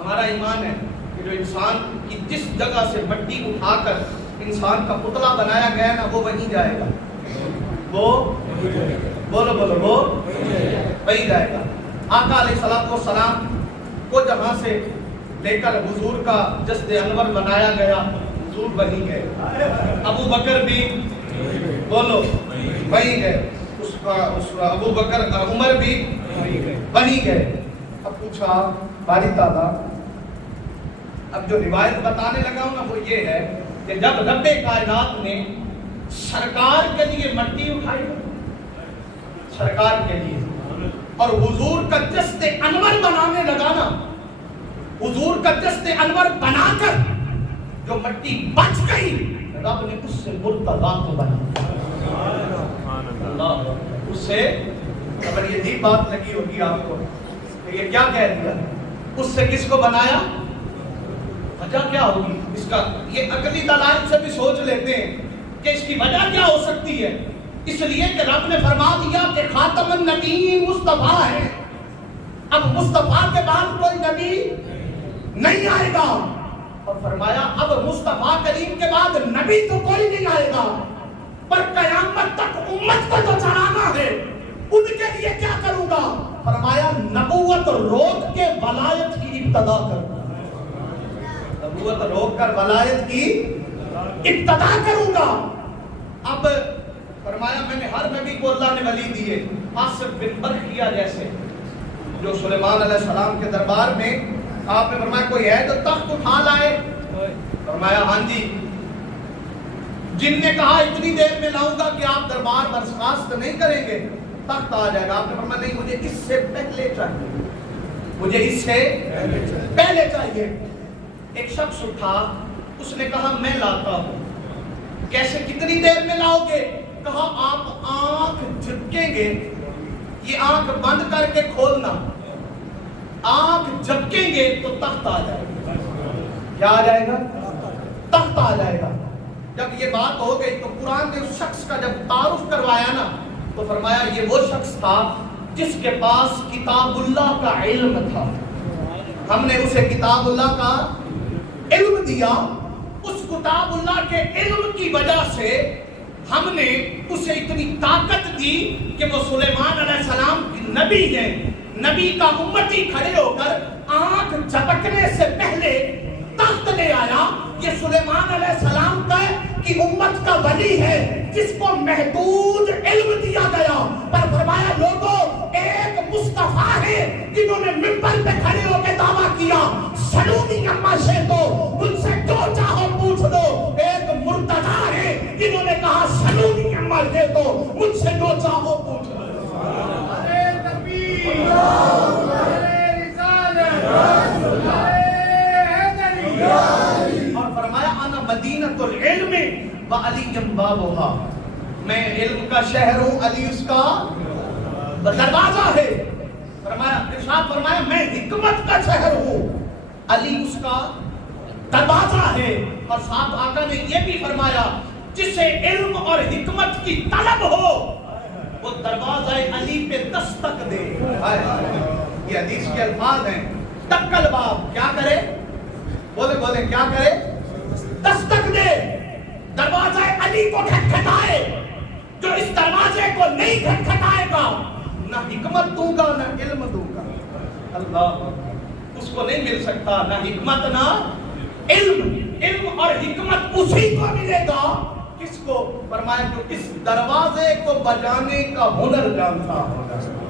ہمارا ایمان ہے کہ جو انسان کی جس جگہ سے مٹی اٹھا کر انسان کا پتلا بنایا گیا نا وہ وہیں جائے گا، وہ بولو وہ وہیں جائے گا۔ آقا علیہ السلام کو جہاں سے لے کر حضور کا جسد انور بنایا گیا، حضور وہیں گئے، ابو بکر بھی بولو وہیں گئے، ابو بکر عمر بھی وہیں گئے۔ اب پوچھا باری تعالیٰ، اب جو روایت بتانے لگا ہوں نا وہ یہ ہے کہ جب رب کائنات نے سرکار کے لیے مٹی اٹھائی، سرکار کے لیے، اور حضور کا جسد انور بنانے لگا نا، حضور کا جسد انور بنا کر جو مٹی بچ گئی رب نے اس سے مرتضیٰ کو بنا، اللہ اس سے، اگر یہ نہیں بات لگی ہوگی آپ کو کہ یہ کیا کہہ دیا، اس سے کس کو بنایا، وجہ کیا ہوگی اس کا، یہ عقلی دلائل سے بھی سوچ لیتے ہیں کہ اس کی وجہ کیا ہو سکتی ہے۔ اس لیے کہ رب نے فرما دیا کہ خاتم النبی مصطفیٰ ہے، اب مصطفیٰ کے بعد کوئی نبی نہیں آئے گا، اور فرمایا اب مصطفیٰ کریم کے بعد نبی تو کوئی نہیں آئے گا، پر قیامت تک امت کو جو چڑھانا ہے ان کے لیے کیا کروں گا، فرمایا نبوت روک کے ولایت کی ابتدا کروں گا، نبوت روک کر ولایت کی ابتدا کروں گا۔ اب فرمایا میں نے ہر نبی کو اللہ نے ولی دیے، آصف بن برقیہ جیسے جو سلیمان علیہ السلام کے دربار میں آپ نے فرمایا کوئی ہے جو تخت اٹھا لائے، فرمایا ہاں جی، جن نے کہا اتنی دیر میں لاؤں گا کہ آپ دربار برخاست نہیں کریں گے، تخت آ جائے گا، آپ نے فرمایا نہیں مجھے اس سے پہلے چاہیے، مجھے اس سے پہلے چاہیے۔ ایک شخص اٹھا، اس نے کہا میں لاتا ہوں، کیسے کتنی دیر میں لاؤ گے، کہا آپ آنکھ جھپکیں گے، یہ آنکھ بند کر کے کھولنا، آنکھ جھپکیں گے تو تخت آ جائے گا، کیا آ جائے گا، تخت آ جائے گا۔ جب یہ بات ہو گئی تو قرآن نے اس شخص کا جب تعارف کروایا نا تو فرمایا یہ وہ شخص تھا جس کے پاس کتاب اللہ کا علم تھا، ہم نے اسے کتاب اللہ کا علم دیا، اس کتاب اللہ کے علم کی وجہ سے ہم نے اسے اتنی طاقت دی کہ وہ سلیمان علیہ السلام کی نبی ہے، نبی کا امتی کھڑے ہو کر آنکھ جھپکنے سے پہلے تخت لے آیا۔ یہ سلیمان علیہ السلام کا کی امت کا ولی ہے جس کو محدود علم دیا گیا، پر فرمایا لوگوں ایک مصطفیٰ ہے جنہوں نے منبر پہ کھڑے ہو کے دعویٰ کیا سلونی اما سے تو ان سے جو چاہو پوچھ لو، ایک مرتضیٰ ہے جنہوں نے کہا سلونی اما سے تو ان سے جو چاہو پوچھ لو۔ اور فرمایا انا مدینۃ العلم وعلی بابھا، میں علم کا شہر ہوں، علی اس کا دروازہ ہے۔ فرمایا ارشاد فرمایا میں حکمت کا شہر ہوں، علی اس کا دروازہ ہے۔ اور ساتھ آقا نے یہ بھی فرمایا جسے علم اور حکمت کی طلب ہو وہ دروازہ علی پہ دستک دے۔ یہ حدیث کے الفاظ ہیں، تکل باب کیا کرے، بولے کیا کرے، دستک دے، دروازہ علی کو کھٹکھٹائے۔ جو اس دروازے کو نہیں کھٹکھٹائے گا نہ حکمت دوں گا نہ علم دوں گا، اللہ اس کو نہیں مل سکتا، نہ حکمت نہ علم۔ علم اور حکمت اسی کو ملے گا کس کو، فرمایا جو اس دروازے کو بجانے کا ہنر جانتا ہوگا۔